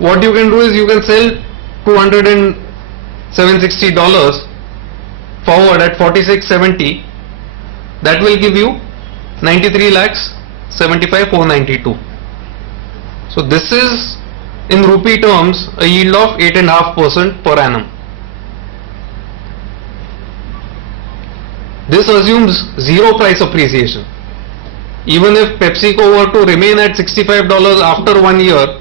what you can do is you can sell $207.60 forward at 46.70. That will give you 93,75,492. So this is in rupee terms a yield of 8.5% per annum. This assumes zero price appreciation. Even if PepsiCo were to remain at $65 after 1 year,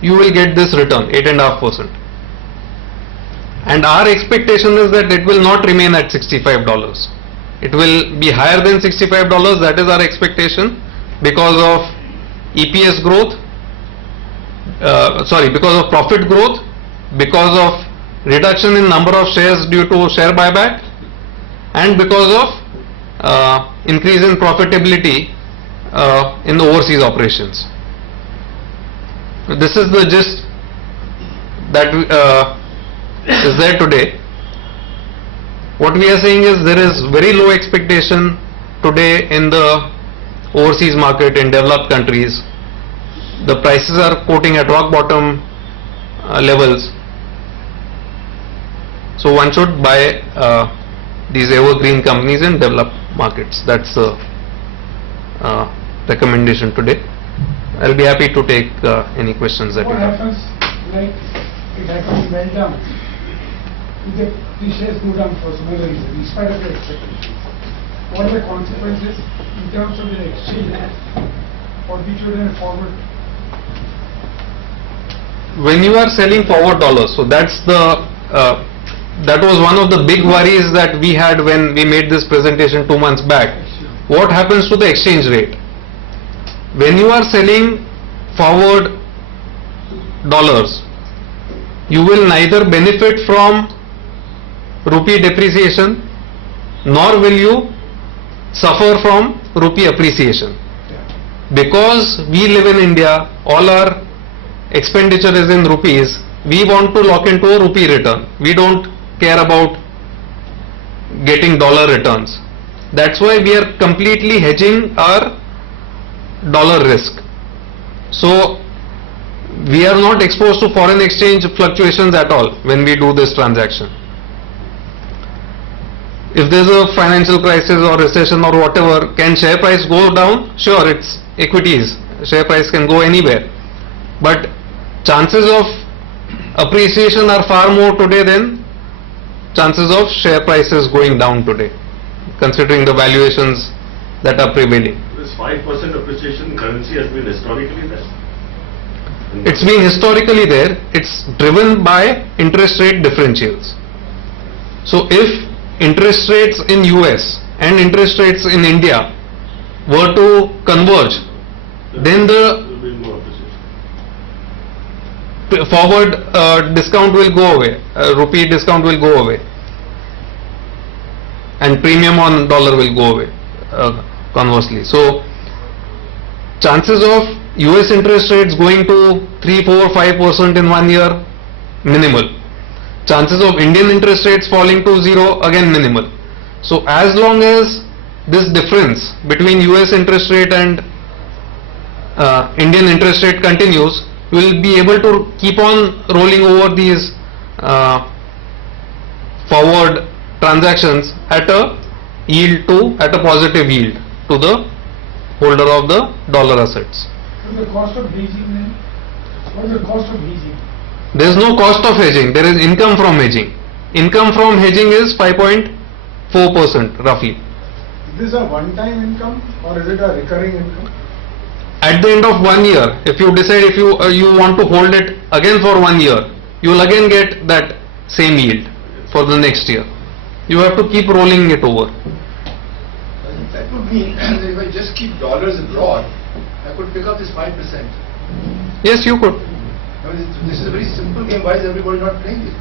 you will get this return, 8.5%. And our expectation is that it will not remain at $65. It will be higher than $65, that is our expectation, because of EPS growth, because of profit growth, because of reduction in number of shares due to share buyback, and because of increase in profitability in the overseas operations. This is the gist that is there today. What we are saying is there is very low expectation today in the overseas market in developed countries. The prices are quoting at rock bottom levels. So one should buy these evergreen companies in developed markets. That's the recommendation today. I'll be happy to take any questions that you have. What happens, like it actually went down? If the shares go down for some other reason, in spite of the expectation, what are the consequences in terms of the exchange rate for which you are forward? When you are selling forward dollars, so that's the that was one of the big worries that we had when we made this presentation 2 months back. What happens to the exchange rate? When you are selling forward dollars, you will neither benefit from rupee depreciation nor will you suffer from rupee appreciation. Because we live in India, all our expenditure is in rupees, we want to lock into a rupee return. We don't care about getting dollar returns. That's why we are completely hedging our dollar risk. So we are not exposed to foreign exchange fluctuations at all when we do this transaction. If there is a financial crisis or recession or whatever, can share price go down? Sure, it's equities. Share price can go anywhere. But chances of appreciation are far more today than chances of share prices going down today, considering the valuations that are prevailing. This 5% appreciation in currency has been historically there. It's been historically there. It's driven by interest rate differentials. So if interest rates in US and interest rates in India were to converge, then the forward discount will go away, rupee discount will go away, and premium on dollar will go away conversely. So chances of US interest rates going to 3, 4, 5% in 1 year, minimal. Chances of Indian interest rates falling to zero, again minimal. So as long as this difference between US interest rate and Indian interest rate continues, we will be able to keep on rolling over these forward transactions at a positive yield to the holder of the dollar assets. What is the cost of hedging then? What is the cost of hedging? There is no cost of hedging, there is income from hedging. Income from hedging is 5.4% roughly. Is this a one-time income or is it a recurring income? At the end of 1 year, if you decide if you want to hold it again for 1 year, you will again get that same yield for the next year. You have to keep rolling it over. That would mean that if I just keep dollars abroad, I could pick up this 5%. Yes, you could. This is a very simple game. Why is everybody not playing it?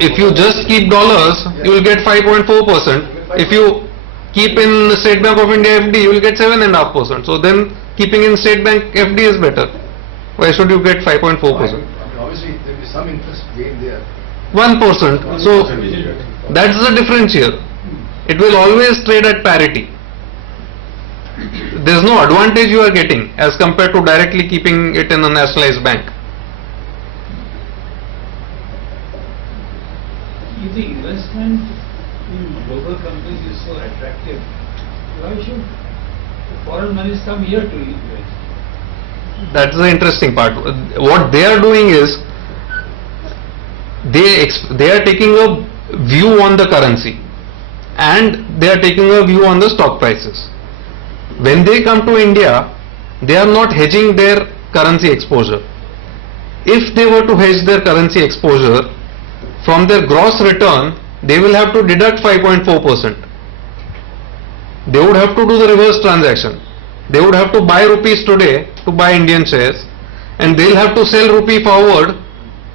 If you just keep dollars, you will get 5.4%. If you keep in State Bank of India FD, you will get 7.5%. So then keeping in State Bank FD is better. Why should you get 5.4%? Obviously, there will be some interest gain there. 1%. So that's the difference here. It will always trade at parity. There is no advantage you are getting as compared to directly keeping it in a nationalized bank. investment in global companies is so attractive, why should foreign monies come here to invest? That's the interesting part. What they are doing is they are taking a view on the currency and they are taking a view on the stock prices. When they come to India, they are not hedging their currency exposure. If they were to hedge their currency exposure, from their gross return, they will have to deduct 5.4%. They would have to do the reverse transaction. They would have to buy rupees today to buy Indian shares, and they'll have to sell rupee forward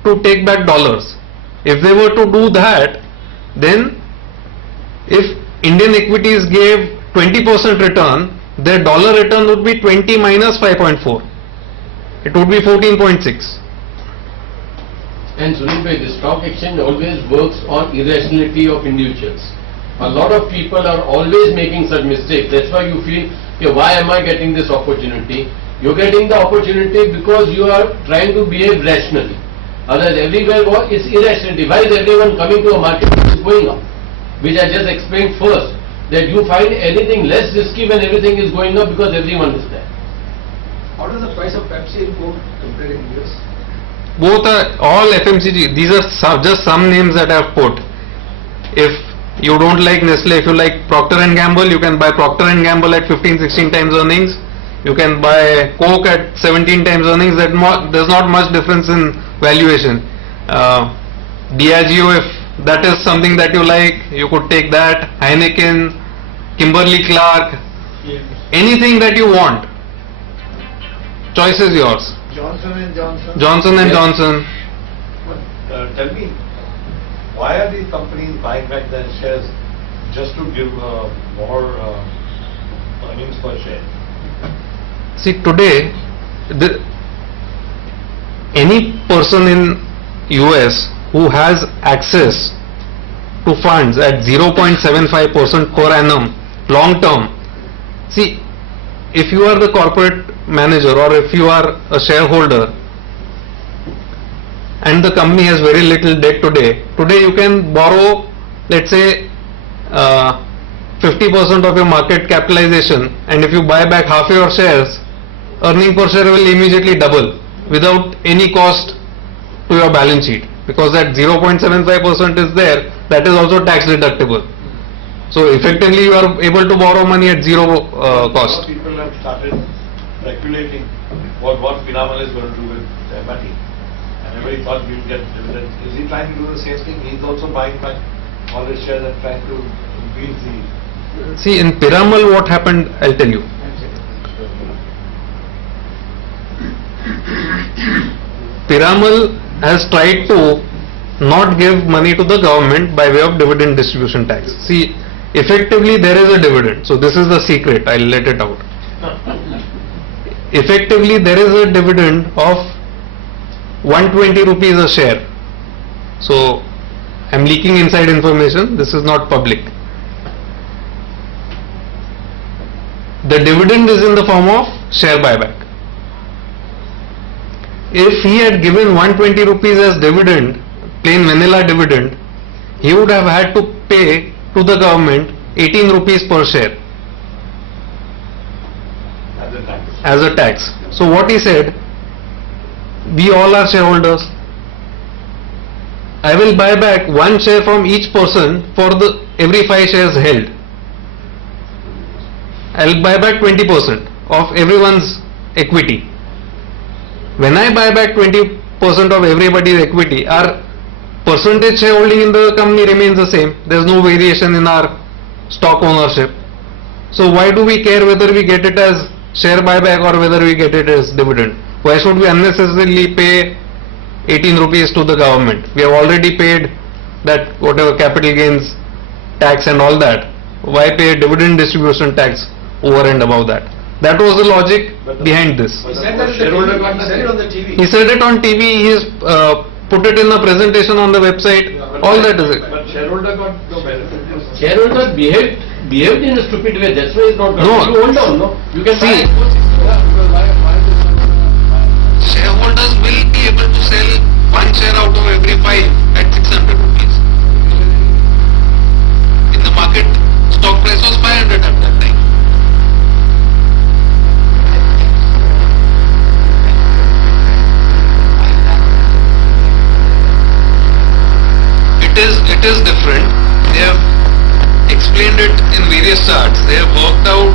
to take back dollars. If they were to do that, then if Indian equities gave 20% return, their dollar return would be 20 minus 5.4. It would be 14.6. And Sunil bhai, the stock exchange always works on irrationality of individuals. A lot of people are always making such mistakes. That's why you feel, okay, why am I getting this opportunity? You're getting the opportunity because you are trying to behave rationally. Otherwise, everywhere it's irrationality. Why is everyone coming to a market which is going up? Which I just explained first, that you find anything less risky when everything is going up because everyone is there. How does the price of Pepsi and Coke compare in US? Both are all FMCG. These are just some names that I have put. If you don't like Nestle, if you like Procter & Gamble, you can buy Procter & Gamble at 15-16 times earnings. You can buy Coke at 17 times earnings. There's not much difference in valuation. Diageo, if that is something that you like, you could take that. Heineken, Kimberly-Clark, anything that you want. Choice is yours. Johnson and Johnson. Johnson and Johnson. Tell me, why are these companies buying back their shares just to give more earnings per share? See, today, any person in US who has access to funds at 0.75% per annum, long term, see, if you are the corporate manager or if you are a shareholder and the company has very little debt today you can borrow, let's say, 50% of your market capitalization, and if you buy back half your shares, earning per share will immediately double without any cost to your balance sheet, because that 0.75% is there, that is also tax deductible. So effectively you are able to borrow money at zero cost. Now people have started speculating what Piramal is going to do with their money. And everybody thought we would get dividends. Is he trying to do the same thing? He's also buying back all his shares and trying to increase the... See, in Piramal what happened, I'll tell you. Piramal has tried to not give money to the government by way of dividend distribution tax. See, effectively there is a dividend. So this is the secret, I'll let it out. Effectively there is a dividend of 120 rupees a share. So I'm leaking inside information, this is not public. The dividend is in the form of share buyback. If he had given 120 rupees as dividend, plain vanilla dividend, he would have had to pay to the government 18 rupees per share as a tax. So what he said, we all are shareholders. I will buy back one share from each person for every 5 shares held. I will buy back 20% of everyone's equity. When I buy back 20% of everybody's equity, our percentage shareholding in the company remains the same. There is no variation in our stock ownership. So why do we care whether we get it as share buyback or whether we get it as dividend? Why should we unnecessarily pay 18 rupees to the government? We have already paid that whatever capital gains tax and all that. Why pay dividend distribution tax over and above that? That was the logic behind this. He said that shareholder got, he said it on the TV. He said it on TV, he has put it in a presentation on the website, all that is it. But shareholder got no benefit. Shareholders behaved in a stupid way. That's why it's not. No. You hold on, no. You can See, buy. shareholders will be able to sell one share out of every 5 at 600 rupees. it is different. They have explained it in various charts. They have worked out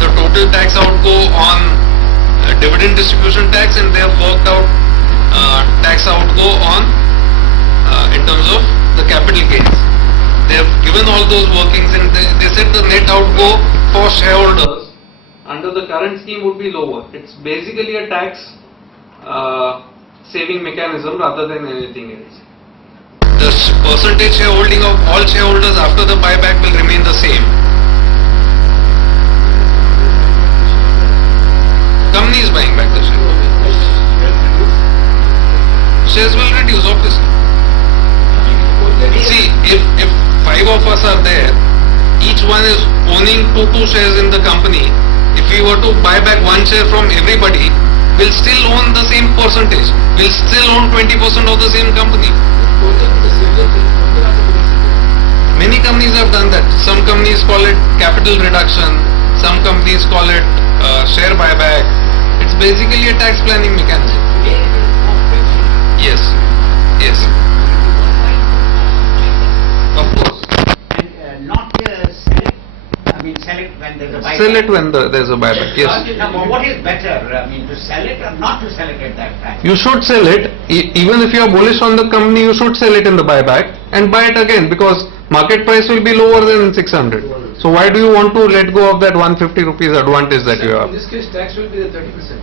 the total tax outgo on dividend distribution tax, and they have worked out tax outgo on in terms of the capital gains. They have given all those workings, and they said the net outgo for shareholders under the current scheme would be lower. It's basically a tax saving mechanism rather than anything else. The percentage shareholding of all shareholders after the buyback will remain the same. Company is buying back the shares. Shares will reduce, obviously. See, if 5 of us are there, each one is owning two shares in the company. If we were to buy back one share from everybody, we'll still own the same percentage. We'll still own 20% of the same company. Many companies have done that. Some companies call it capital reduction. Some companies call it share buyback. It's basically a tax planning mechanism. Yes. Yes. Of course. And not sell it, I mean sell it when there's a buyback. Sell it when there's a buyback. Yes. Now, what is better, I mean to sell it or not to sell it at that time? You should sell it. Even if you are bullish on the company, you should sell it in the buyback and buy it again, because market price will be lower than 600. So why do you want to let go of that 150 rupees advantage that you have? In this case, tax will be the 30%.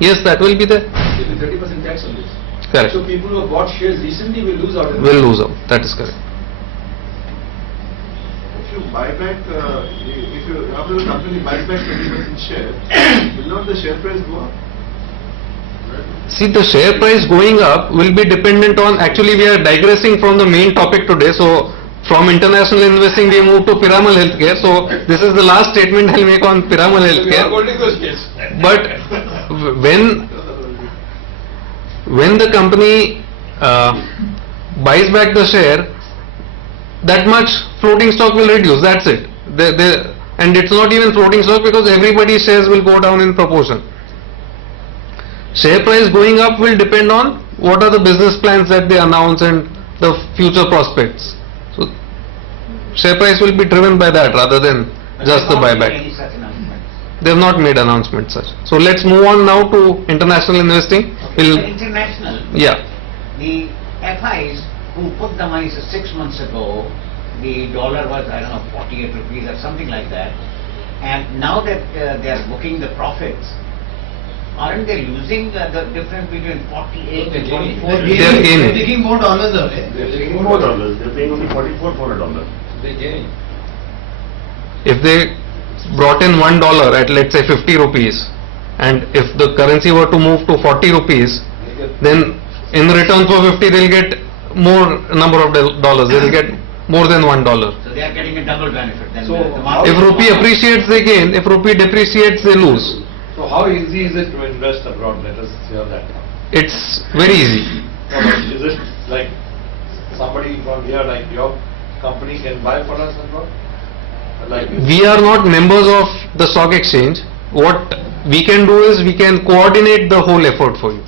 Yes, that will be there. It will be 30% tax on this. Correct. So people who have bought shares recently will lose out. Will lose out. That is correct. If you buy back, after the company buys back 20% share, will not the share price go up? See, the share price going up will be dependent on, actually we are digressing from the main topic today. So from international investing we move to Piramal Healthcare. So this is the last statement I'll make on Piramal Healthcare. holding those shares. But when the company buys back the share, that much floating stock will reduce. That's it. And it's not even floating stock, because everybody's shares will go down in proportion. Share price going up will depend on what are the business plans that they announce and the future prospects. So share price will be driven by that rather than But just the they've not made buyback. any such announcements. They have not made announcements such. So let's move on now to international investing. We'll, International, yeah. the FIs who put the money 6 months ago, the dollar was, I don't know, 48 rupees or something like that. And now that they are booking the profits, aren't they losing the difference between 48 and 44? They're gaining. taking more dollars away. They're paying more dollars, they're paying only $44 for a dollar. They're gaining. If they brought in $1 at, let's say, 50 rupees, and if the currency were to move to 40 rupees, then in return for 50 they'll get more number of dollars. They'll get more than $1. So they are getting a double benefit. Then So the how- market If rupee appreciates, they gain. If rupee depreciates, they lose. So how easy is it to invest abroad? Let us hear that. It's very easy. Is it like somebody from here, like your company can buy for us abroad? Like We are not members of the stock exchange. What we can do is we can coordinate the whole effort for you.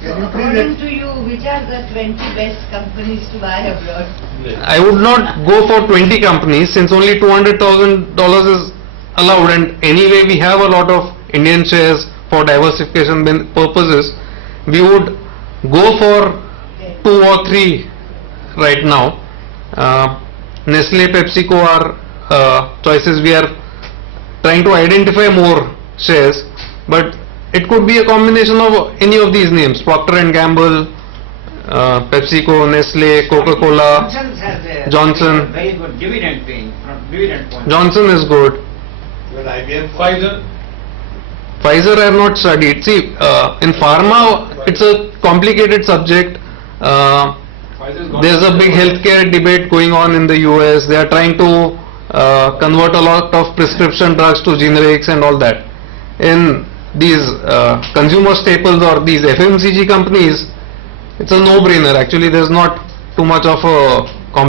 According to you, which are the 20 best companies to buy abroad? I would not go for 20 companies, since only $200,000 is allowed, and anyway we have a lot of Indian shares for diversification purposes. We would go for 2 or 3 right now. Nestle, PepsiCo are choices. We are trying to identify more shares, but it could be a combination of any of these names: Procter & Gamble, PepsiCo, Nestle, Coca-Cola. Johnson's has a Johnson. very good dividend paying, from dividend point. Johnson is good. even IBM, Pfizer. Pfizer I have not studied. See, in pharma it's a complicated subject. Pfizer's gone. There's a big healthcare debate going on in the US. They are trying to convert a lot of prescription drugs to generics and all that. In these consumer staples or these FMCG companies, it's a no-brainer. Actually, there's not too much of a